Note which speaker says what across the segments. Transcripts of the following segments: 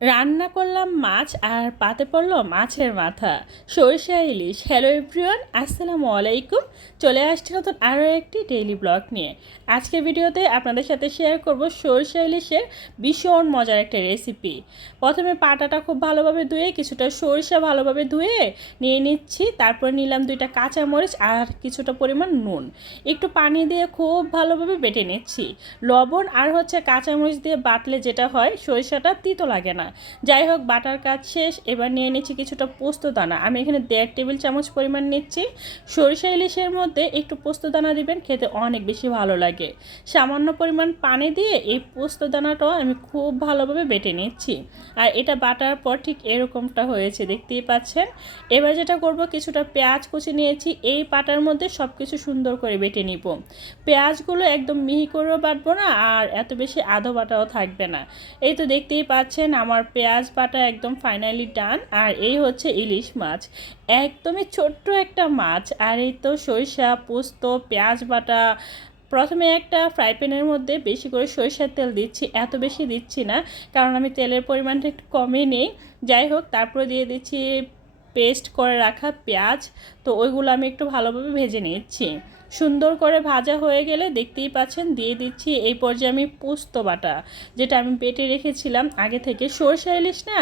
Speaker 1: রান্না করলাম মাছ আর পাতে পড়ল মাছের মাথা। সরিষা, ইলিশ। হ্যালো এভরিওয়ান আসসালামু আলাইকুম। চলে আসছি নতুন আরও একটি ডেইলি ব্লগ নিয়ে। আজকের ভিডিওতে আপনাদের সাথে শেয়ার করব সরিষা, ইলিশের ভীষণ মজার একটা রেসিপি প্রথমে পাটাটা খুব ভালোভাবে ধুয়ে, কিছুটা সরিষা ভালোভাবে ধুয়ে নিয়ে নিচ্ছি। তারপর নিলাম দুইটা কাঁচামরিচ আর কিছুটা পরিমাণ নুন। একটু পানি দিয়ে খুব ভালোভাবে বেটে নিচ্ছি। লবণ আর হচ্ছে কাঁচামরিচ দিয়ে বাটলে যেটা হয়, সরিষাটা তিতো লাগে না। যাই হোক, বাটার কাজ শেষ। এবার নিয়ে নিচ্ছি কিছুটা পোস্ত দানা। আমি এখানে দেড় টেবিল চামচ পরিমাণ নিচ্ছি। সরিষা ইলিশের মধ্যে একটু পোস্ত দানা দিবেন, খেতে অনেক বেশি ভালো লাগে। সামান্য পরিমাণ পানি দিয়ে এই পোস্ত দানাটাও আমি খুব ভালোভাবে বেটে নিচ্ছি। আর এটা বাটার পর ঠিক এরকমটা হয়েছে, দেখতেই পাচ্ছেন। এবার যেটা করব, কিছুটা পেঁয়াজ কুচি নিয়েছি। এই পাটার মধ্যে সব কিছু সুন্দর করে বেটে নিব। পেঁয়াজগুলো একদম মিহি করেও বাটবো না, আর এত বেশি আধো বাটাও থাকবে না। এই তো দেখতেই পাচ্ছেন, আমার পেঁয়াজ বাটা একদম ফাইনালি ডান আর এই হচ্ছে ইলিশ মাছ। একদমই ছোট্ট একটা মাছ, আর এই তো সরিষা, পোস্ত, পেঁয়াজ বাটা, প্রথমে একটা ফ্রাই প্যানের মধ্যে বেশি করে সরিষার তেল দিচ্ছি, এত বেশি দিচ্ছি না, কারণ আমি তেলের পরিমাণটা একটু কমই নেই। যাই হোক, তারপরে দিয়ে দিচ্ছি পেস্ট করে রাখা পেঁয়াজ, তো ওইগুলো আমি একটু ভালোভাবে ভেজে নিচ্ছি। সুন্দর করে ভাজা হয়ে গেলে দেখতেই পাচ্ছেন, দিয়ে দিচ্ছি এই পর্যায়ে আমি পোস্ত বাটা, যেটা আমি পেটে রেখেছিলাম আগে থেকে। সরষে ইলিশ না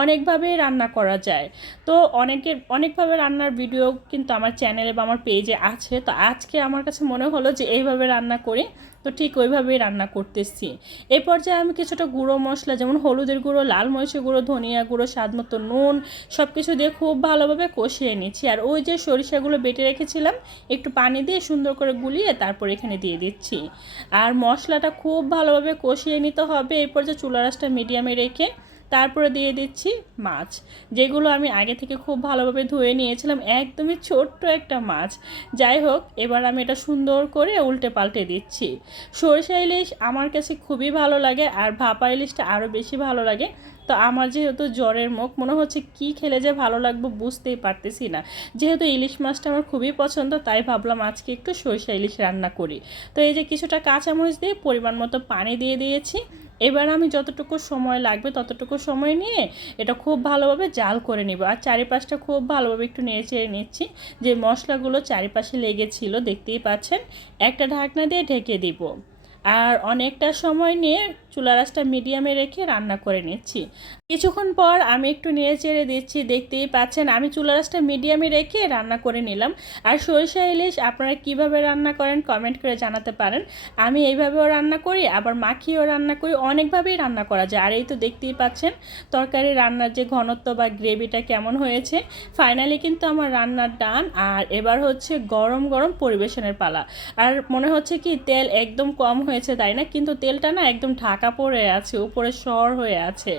Speaker 1: অনেকভাবেই রান্না করা যায়। তো অনেকের, অনেকভাবে রান্নার ভিডিও কিন্তু আমার চ্যানেলে বা আমার পেজে আছে। তো আজকে আমার কাছে মনে হলো যে এইভাবে রান্না করি, তো ঠিক ওইভাবেই রান্না করতেছি। এই পর্যায়ে আমি কিছুটা গুঁড়ো মশলা, যেমন হলুদের গুঁড়ো, লাল মরিচের গুঁড়ো, ধনিয়া গুঁড়ো, স্বাদ মতো নুন সব কিছু দিয়ে খুব ভালোভাবে কষিয়ে নিচ্ছি। আর ওই যে সরিষাগুলো বেটে রেখেছিলাম, একটু পানি দিয়ে সুন্দর করে গুলিয়ে তারপর এখানে দিয়ে দিচ্ছি। আর মশলাটা খুব ভালোভাবে কষিয়ে নিতে হবে। এই পর্যায়ে চুলা রাসটা মিডিয়ামে রেখে তারপরে দিয়ে দিচ্ছি মাছ। যেগুলো আমি আগে থেকে খুব ভালোভাবে ধুয়ে নিয়েছিলাম, একদমই ছোট্ট একটা মাছ। যাই হোক, এবার আমি এটা সুন্দর করে উল্টে পাল্টে দিচ্ছি। সরিষা ইলিশ আমার কাছে খুবই ভালো লাগে, আর ভাপা ইলিশটা আরও বেশি ভালো লাগে। তো আমার যেহেতু জ্বরের মুখ, মনে হচ্ছে কি খেলে যে ভালো লাগবে বুঝতেই পারতেছি না। যেহেতু ইলিশ মাছটা আমার খুবই পছন্দ, তাই ভাবলাম আজকে একটু সরিষা ইলিশ রান্না করি। তো এই যে কিছুটা কাঁচামরিচ দিয়ে পরিমাণ মতো পানি দিয়ে দিয়েছি। এবার আমি যতটুকু সময় লাগবে ততটুকু সময় নিয়ে এটা খুব ভালোভাবে জাল করে নিব। আর চারিপাশটা খুব ভালোভাবে একটু নেড়ে চেড়ে নিচ্ছি। যে মশলাগুলো চারিপাশে লেগেছিল দেখতেই পাচ্ছেন, একটা ঢাকনা দিয়ে ঢেকে দিব। আর অনেকটা সময় নিয়ে চুলা রাসটা মিডিয়ামে রেখে রান্না করে নিচ্ছি। কিছুক্ষণ পর আমি একটু নেড়ে চেড়ে দিচ্ছি, দেখতেই পাচ্ছেন আমি চুলা রাসটা মিডিয়ামে রেখে রান্না করে নিলাম। আর সরিষা ইলিশ আপনারা কীভাবে রান্না করেন কমেন্ট করে জানাতে পারেন। আমি এইভাবেও রান্না করি, আবার মাখিয়েও রান্না করি, অনেকভাবেই রান্না করা যায়। আর এই তো দেখতেই পাচ্ছেন তরকারি রান্নার যে ঘনত্ব বা গ্রেভিটা কেমন হয়েছে। ফাইনালি কিন্তু আমার রান্নার ডান, আর এবার হচ্ছে গরম গরম পরিবেশনের পালা। আর মনে হচ্ছে কি তেল একদম কম হয়েছে তাই না? কিন্তু তেলটা না একদম ঢাকা পড়ে আছে, উপরে সর হয়ে আছে।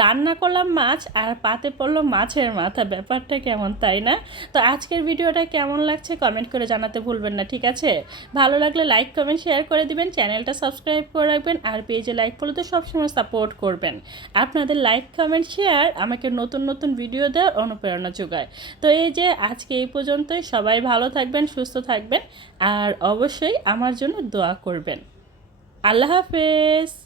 Speaker 1: রান্না করলাম মাছ আর পাতে পড়ল মাছের মাথা, ব্যাপারটা কেমন তাই না? তো আজকের ভিডিওটা কেমন লাগছে কমেন্ট করে জানাতে ভুলবেন না, ঠিক আছে? ভালো লাগলে লাইক, কমেন্ট, শেয়ার করে দিবেন, চ্যানেলটা সাবস্ক্রাইব করে রাখবেন আর পেজে লাইক করলে তো সবসময় সাপোর্ট করবেন। আপনাদের লাইক, কমেন্ট, শেয়ার আমাকে নতুন নতুন ভিডিও দেওয়ার অনুপ্রেরণা যোগায়। তো এই যে আজকে এই পর্যন্তই, সবাই ভালো থাকবেন, সুস্থ থাকবেন আর অবশ্যই আমার জন্য দোয়া করবেন। আল্লাহ হাফেজ।